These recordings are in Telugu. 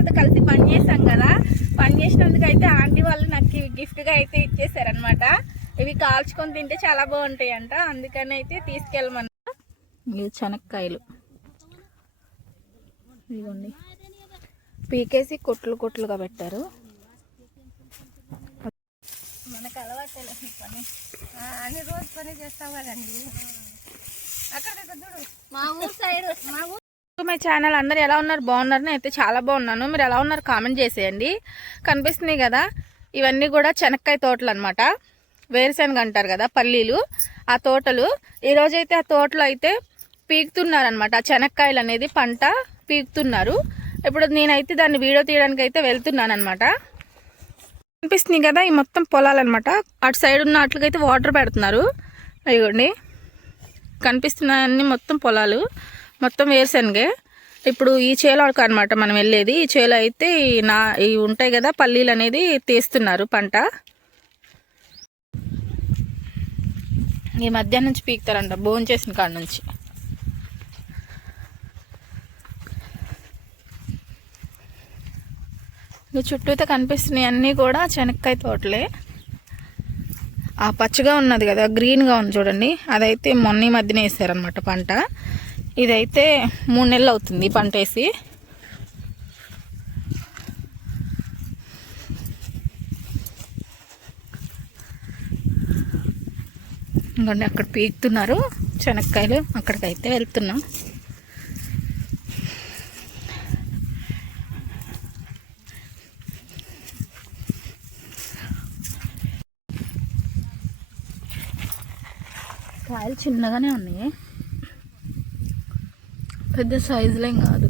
వాళ్ళతో కలిసి పని చేసాం కదా. పని చేసినందుకు అయితే ఆంటీ వాళ్ళు నాకు గిఫ్ట్గా అయితే ఇచ్చేసారనమాట ఇవి కాల్చుకొని తింటే చాలా బాగుంటాయి అంట అందుకని అయితే తీసుకెళ్ళమన్నా. ఇవి శనక్కాయలు ఇదిగోండి. పీకేసి కొట్లు కొట్లుగా పెట్టారు. మనకు అలవాటేలే ఈ పని. అన్ని రోజు పని చేస్తాం కదండి అక్కడ చూడు. మా ఊరు సైడ్ మా ఊరు మై ఛానల్. అందరు ఎలా ఉన్నారు? బాగున్నారు? నేను అయితే చాలా బాగున్నాను. మీరు ఎలా ఉన్నారు? కామెంట్ చేసేయండి. కనిపిస్తున్నాయి కదా? ఇవన్నీ కూడా చెనక్కాయ తోటలు అనమాట వేరుశనగ అంటారు కదా పల్లీలు. ఆ తోటలు. ఈరోజైతే ఆ తోటలో అయితే పీకుతున్నారనమాట ఆ చెనక్కాయలు అనేది పంట పీకుతున్నారు. ఇప్పుడు నేనైతే దాన్ని వీడియో తీయడానికి అయితే వెళ్తున్నాను అనమాట కనిపిస్తుంది కదా? ఈ మొత్తం పొలాలన్నమాట. అటు సైడ్ ఉన్న అట్లకైతే వాటర్ పెడుతున్నారు. అయ్యండి కనిపిస్తున్నాయన్నీ మొత్తం పొలాలు. మొత్తం వేరుశనగే. ఇప్పుడు ఈ చేలో అనమాట మనం వెళ్ళేది. ఈ చేలో అయితే ఈ నా ఇవి ఉంటాయి కదా పల్లీలు అనేది తీస్తున్నారు పంట. ఈ మధ్యాహ్నం నుంచి పీకుతారంట భోజనం చేసిన కాడ నుంచి. ఈ చుట్టూతో కనిపిస్తున్నాయి అన్నీ కూడా శనక్కాయ తోటలే. ఆ పచ్చగా ఉన్నది కదా గ్రీన్గా ఉంది చూడండి. అదైతే మొన్న మధ్యన వేసారనమాట పంట. ఇదైతే మూడు నెలలు అవుతుంది పంట వేసి. ఇంకోండి అక్కడ పీకుతున్నారు శనక్కాయలు అక్కడికైతే వెళ్తున్నాం. కాయలు చిన్నగానే ఉన్నాయి. పెద్ద సైజులేం కాదు.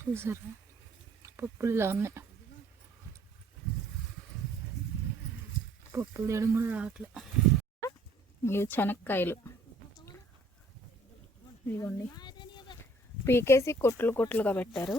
చూసారా? పప్పులు ఇలా ఉన్నాయి పప్పులు వేయడం కూడా రావట్లే. ఇవి శనక్కాయలు ఇదిగోండి. పీకేసి కొట్లు కొట్లుగా పెట్టారు.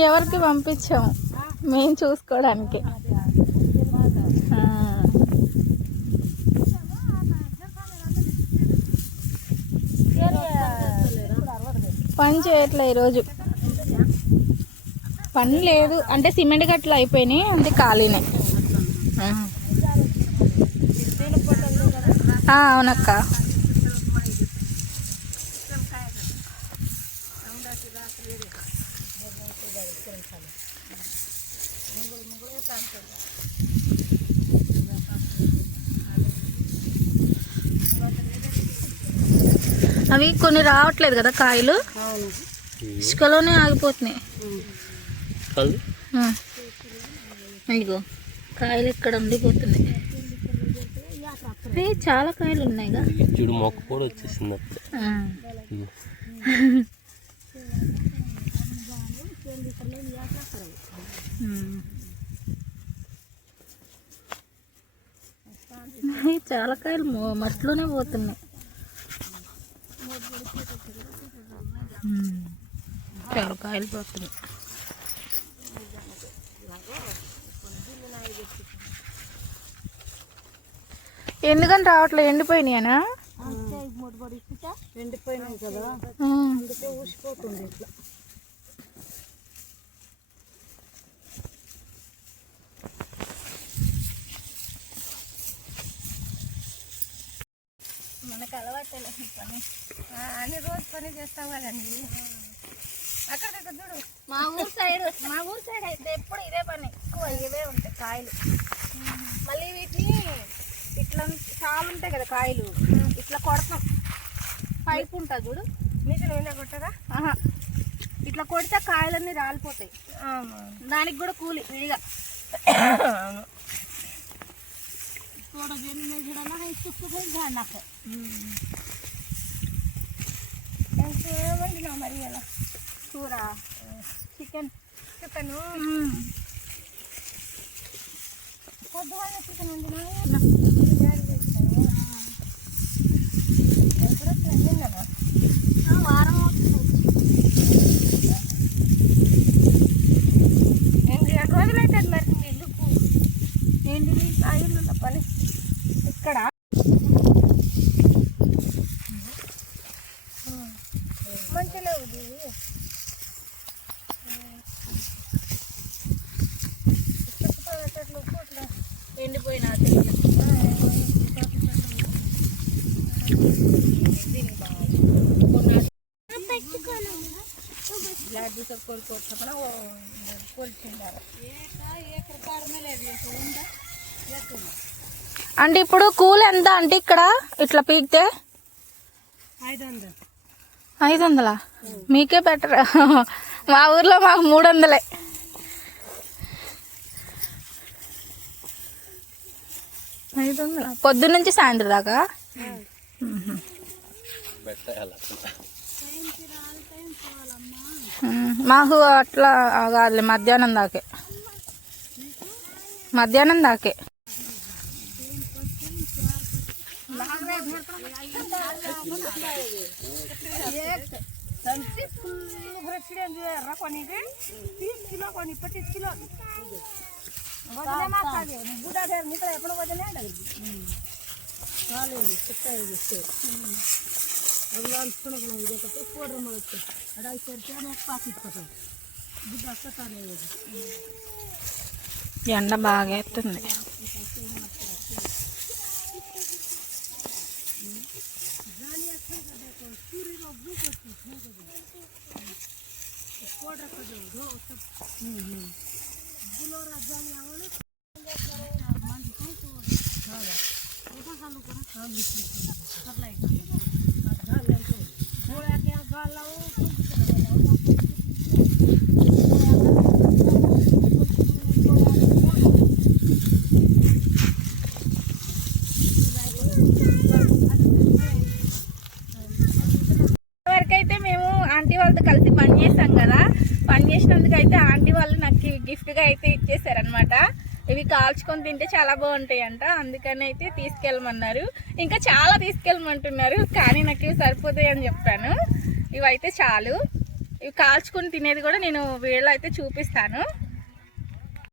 ఎవరికి పంపించాము? మేము చూసుకోవడానికి. పని చేయట్లే ఈరోజు. పని లేదు. అంటే సిమెంట్ గట్లు అయిపోయినాయి అంటే ఖాళీనే. అవునక్కా అవునక్క. అవి కొన్ని రావట్లేదు కదా కాయలు? అవును. ఇసుకలోనే ఆగిపోతున్నాయి. ఇదిగో కాయలు ఇక్కడ ఉండిపోతున్నాయి. చాలా కాయలు ఉన్నాయిగా. ఈ చూడు మొక్క కూడా వచ్చేసింది అప్పుడు చాలా కాయలు మట్టిలోనే పోతున్నాయి. చాలకాయలు చాలా కాయలు పోతున్నాయి. ఎందుకని రావట్లేదు ఎండిపోయినాయనా? ఎండిపోయినాయి కదా. అందుకే ఊసిపోతుంది ఇట్లా. మనకు అలవాటేలే ఈ పని. అన్ని రోజు పని చేస్తాం కదండి. అక్కడ చూడు. మా ఊరు సైడ్ మా ఊరు సైడ్ అయితే ఎప్పుడు ఇదే పని. ఎక్కువ ఇవే ఉంటాయి కాయలు. మళ్ళీ వీటిని ఇట్లా చాలా ఉంటాయి కదా కాయలు. ఇట్లా కొడతాం పైపు ఉంటుంది చూడు మిషన్ మీద కొట్టరా ఆహా. ఇట్లా కొడితే కాయలన్నీ రాలిపోతాయి దానికి కూడా కూలి విడిగా थोड़ा देर में झड़ना है इसको फिर झाड़ना है ऐसे వండినా మరి అలా కూర చికెన్ చికెన్ పొద్దుగానే చికెన్ వండినా వారం ఎనిమిది గంటల రోజులు అవుతుంది మరి మీ ఇల్లుకు ఏంటిది ఆ ఇల్లు ఉన్న పని ఇక్కడ మంచిగా ఉంది ఇది. చుట్టుపక్కల చెట్లు పూట్లు. ఎండిపోయిన చెట్లు. దీనికి బాగా కొన్ని కోల్చిండారు. అంటే ఇప్పుడు కూల్ ఎంత అంటే ఇక్కడ? ఇట్లా పీకితే? ఐదు వందలు ఐదు వందలా మీకే బెటర్. మా ఊర్లో మాకు మూడు వందలే ఐదు వందల పొద్దున్న నుంచి సాయంత్రం దాకా మాకు అట్లా కాదులే మధ్యాహ్నం దాకే. మధ్యాహ్నం దాకే. ఎప్పుడు వదిలేండి ಎಲ್ಲ ಅನ್ಸ್ಕೊಳಕ್ಕೆ ನಾವು ಇದಕ್ಕೆ ಪೌಡ್ರ್ ಮಾಡುತ್ತೆ ಅಡಾಯಿ ಸೇರಿಸಿ ಆಮೇಲೆ ಪಾಕ್ ಇಟ್ಕೊತಾವೆ ದುಡ್ಡು ಹಾಕ್ತಾನೆ ಇವಾಗ ఎండ బాగా ఎత్తుంది సప్లై ఆంటీ వాళ్ళతో కలిసి పని చేసాం కదా. పని చేసినందుకు అయితే ఆంటీ వాళ్ళు నాకు గిఫ్ట్గా అయితే ఇచ్చేసారనమాట ఇవి కాల్చుకొని తింటే చాలా బాగుంటాయి అంట అందుకని అయితే తీసుకెళ్ళమన్నారు. ఇంకా చాలా తీసుకెళ్ళమంటున్నారు. కానీ నాకు ఇవి సరిపోతాయి అని చెప్పాను. ఇవైతే చాలు. ఇవి కాల్చుకొని తినేది కూడా నేను వీడియోలో అయితే చూపిస్తాను.